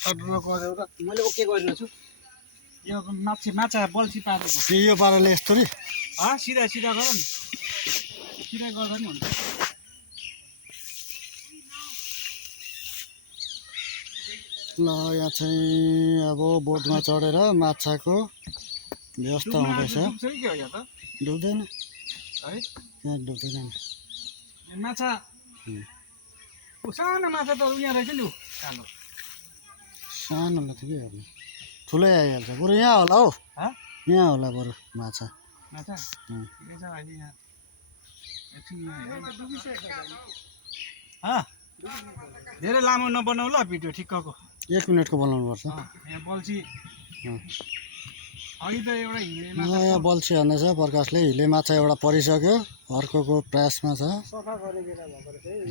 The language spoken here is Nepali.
मैले ओके गरिदिएको छु यो माछा बल्छी पारेको यो पाराले यस्तो रे सिधा सिधा गर नि सिधा गर्दा नि हुन्छ ल यहाँ चाहिँ अब बोटमा चढेर माछाको व्यवस्था हुँदैछ डुब्दैन है यहाँ डुब्दैन माछा सानो माछा त यहाँ रहेछ नि कालो सानोलाई त के गर्नु ठुलै आइहाल्छ बरु यहाँ होला हौ यहाँ होला बरु माछा माछा ठिकै छ अहिले यहाँ धेरै लामो नबनाऊ ल भिडियो ठिक्कको 1 मिनटको बनाउनु पर्छ यहाँ बल्छी अघि त एउटा हिलेमा नयाँ बल्छी हान्दैछ प्रकाशले हिले माछा एउटा परिसक्यो अर्कोको प्रयासमा छ सफा गर्ने बेला भएको रहेछ